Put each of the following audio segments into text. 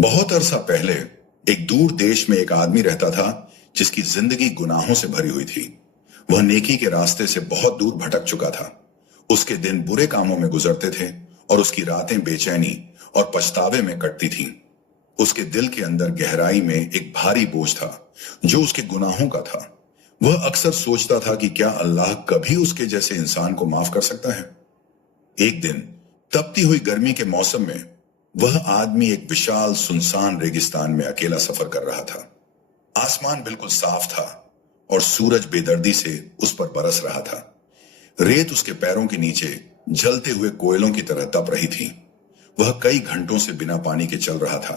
बहुत अरसा पहले एक दूर देश में एक आदमी रहता था जिसकी जिंदगी गुनाहों से भरी हुई थी। वह नेकी के रास्ते से बहुत दूर भटक चुका था। उसके दिन बुरे कामों में गुजरते थे और उसकी रातें बेचैनी और पछतावे में कटती थीं। उसके दिल के अंदर गहराई में एक भारी बोझ था जो उसके गुनाहों का था। वह अक्सर सोचता था कि क्या अल्लाह कभी उसके जैसे इंसान को माफ कर सकता है। एक दिन तपती हुई गर्मी के मौसम में वह आदमी एक विशाल सुनसान रेगिस्तान में अकेला सफर कर रहा था। आसमान बिल्कुल साफ था और सूरज बेदर्दी से उस पर बरस रहा था। रेत उसके पैरों के नीचे जलते हुए कोयलों की तरह तप रही थी। वह कई घंटों से बिना पानी के चल रहा था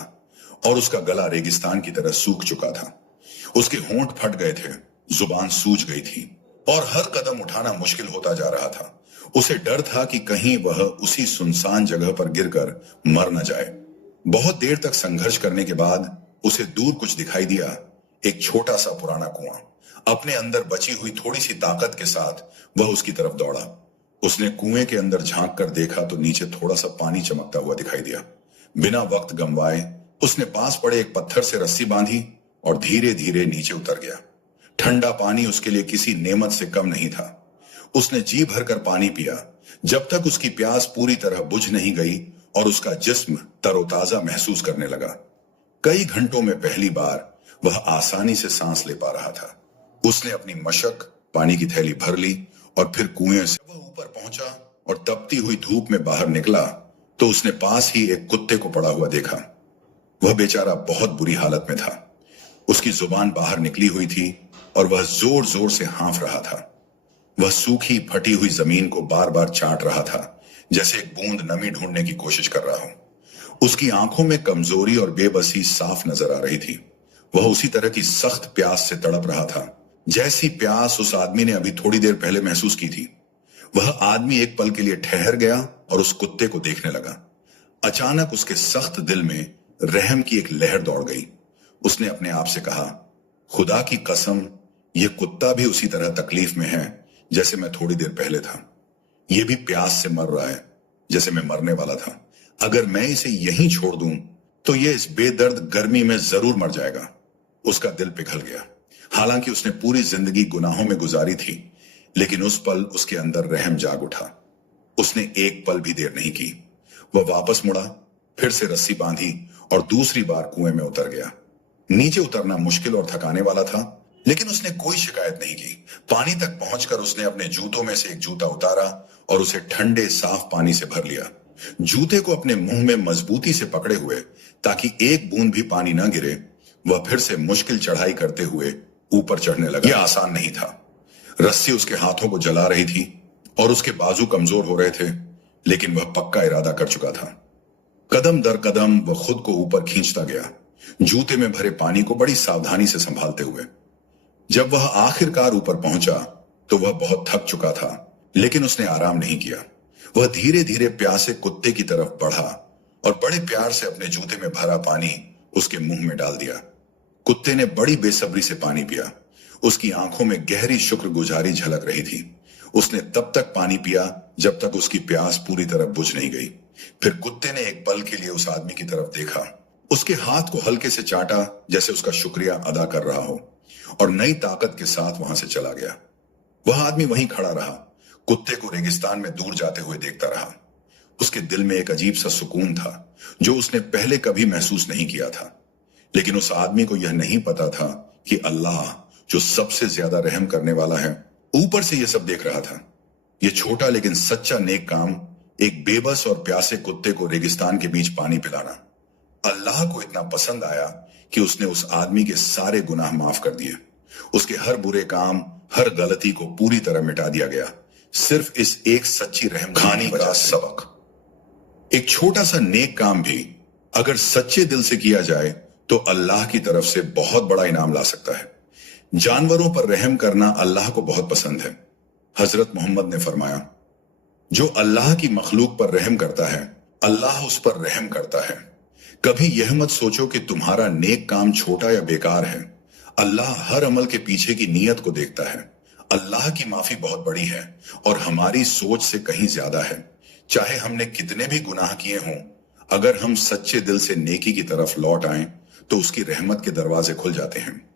और उसका गला रेगिस्तान की तरह सूख चुका था। उसके होंठ फट गए थे, जुबान सूज गई थी और हर कदम उठाना मुश्किल होता जा रहा था। उसे डर था कि कहीं वह उसी सुनसान जगह पर गिरकर मर न जाए। बहुत देर तक संघर्ष करने के बाद उसे दूर कुछ दिखाई दिया, एक छोटा सा पुराना कुआं। अपने अंदर बची हुई थोड़ी सी ताकत के साथ वह उसकी तरफ दौड़ा। उसने कुएं के अंदर झांक कर देखा तो नीचे थोड़ा सा पानी चमकता हुआ दिखाई दिया। बिना वक्त गंवाए उसने पास पड़े एक पत्थर से रस्सी बांधी और धीरे धीरे नीचे उतर गया। ठंडा पानी उसके लिए किसी नेमत से कम नहीं था। उसने जी भरकर पानी पिया जब तक उसकी प्यास पूरी तरह बुझ नहीं गई और उसका जिस्म तरोताजा महसूस करने लगा। कई घंटों में पहली बार वह आसानी से सांस ले पा रहा था। उसने अपनी मशक पानी की थैली भर ली और फिर कुएं से वह ऊपर पहुंचा और तपती हुई धूप में बाहर निकला तो उसने पास ही एक कुत्ते को पड़ा हुआ देखा। वह बेचारा बहुत बुरी हालत में था। उसकी जुबान बाहर निकली हुई थी और वह जोर जोर से हाँफ रहा था। वह सूखी फटी हुई जमीन को बार बार चाट रहा था जैसे एक बूंद नमी ढूंढने की कोशिश कर रहा हो। उसकी आंखों में कमजोरी और बेबसी साफ नजर आ रही थी। वह उसी तरह की सख्त प्यास से तड़प रहा था जैसी प्यास उस आदमी ने अभी थोड़ी देर पहले महसूस की थी। वह आदमी एक पल के लिए ठहर गया और उस कुत्ते को देखने लगा। अचानक उसके सख्त दिल में रहम की एक लहर दौड़ गई। उसने अपने आप से कहा, खुदा की कसम, यह कुत्ता भी उसी तरह तकलीफ में है जैसे मैं थोड़ी देर पहले था। यह भी प्यास से मर रहा है जैसे मैं मरने वाला था। अगर मैं इसे यहीं छोड़ दूं तो यह इस बेदर्द गर्मी में जरूर मर जाएगा। उसका दिल पिघल गया। हालांकि उसने पूरी जिंदगी गुनाहों में गुजारी थी, लेकिन उस पल उसके अंदर रहम जाग उठा। उसने एक पल भी देर नहीं की। वह वापस मुड़ा, फिर से रस्सी बांधी और दूसरी बार कुएं में उतर गया। नीचे उतरना मुश्किल और थकाने वाला था, लेकिन उसने कोई शिकायत नहीं की। पानी तक पहुंचकर उसने अपने जूतों में से एक जूता उतारा और उसे ठंडे साफ पानी से भर लिया। जूते को अपने मुंह में मजबूती से पकड़े हुए ताकि एक बूंद भी पानी न गिरे, वह फिर से मुश्किल चढ़ाई करते हुए ऊपर चढ़ने लगा। यह आसान नहीं था। रस्सी उसके हाथों को जला रही थी और उसके बाजू कमजोर हो रहे थे, लेकिन वह पक्का इरादा कर चुका था। कदम दर कदम वह खुद को ऊपर खींचता गया, जूते में भरे पानी को बड़ी सावधानी से संभालते हुए। जब वह आखिरकार ऊपर पहुंचा तो वह बहुत थक चुका था, लेकिन उसने आराम नहीं किया। वह धीरे धीरे प्यासे कुत्ते की तरफ बढ़ा और बड़े प्यार से अपने जूते में भरा पानी उसके मुंह में डाल दिया। कुत्ते ने बड़ी बेसब्री से पानी पिया। उसकी आंखों में गहरी शुक्रगुजारी झलक रही थी। उसने तब तक पानी पिया जब तक उसकी प्यास पूरी तरह बुझ नहीं गई। फिर कुत्ते ने एक पल के लिए उस आदमी की तरफ देखा, उसके हाथ को हल्के से चाटा जैसे उसका शुक्रिया अदा कर रहा हो, और नई ताकत के साथ वहां से चला गया। वह आदमी वहीं खड़ा रहा, कुत्ते को रेगिस्तान में दूर जाते हुए देखता रहा। उसके दिल में एक अजीब सा सुकून था जो उसने पहले कभी महसूस नहीं किया था। लेकिन उस आदमी को यह नहीं पता था कि अल्लाह, जो सबसे ज्यादा रहम करने वाला है, ऊपर से यह सब देख रहा था। यह छोटा लेकिन सच्चा नेक काम, एक बेबस और प्यासे कुत्ते को रेगिस्तान के बीच पानी पिलाना, अल्लाह को इतना पसंद आया कि उसने उस आदमी के सारे गुनाह माफ कर दिए। उसके हर बुरे काम, हर गलती को पूरी तरह मिटा दिया गया, सिर्फ इस एक सच्ची रहम कहानी का सबक। एक छोटा सा नेक काम भी अगर सच्चे दिल से किया जाए तो अल्लाह की तरफ से बहुत बड़ा इनाम ला सकता है। जानवरों पर रहम करना अल्लाह को बहुत पसंद है। हजरत मोहम्मद ने फरमाया, जो अल्लाह की मखलूक पर रहम करता है, अल्लाह उस पर रहम करता है। कभी यह मत सोचो कि तुम्हारा नेक काम छोटा या बेकार है। अल्लाह हर अमल के पीछे की नीयत को देखता है। अल्लाह की माफी बहुत बड़ी है और हमारी सोच से कहीं ज्यादा है। चाहे हमने कितने भी गुनाह किए हों, اگر ہم سچے دل سے نیکی کی طرف لوٹ آئیں تو اس کی رحمت کے دروازے کھل جاتے ہیں.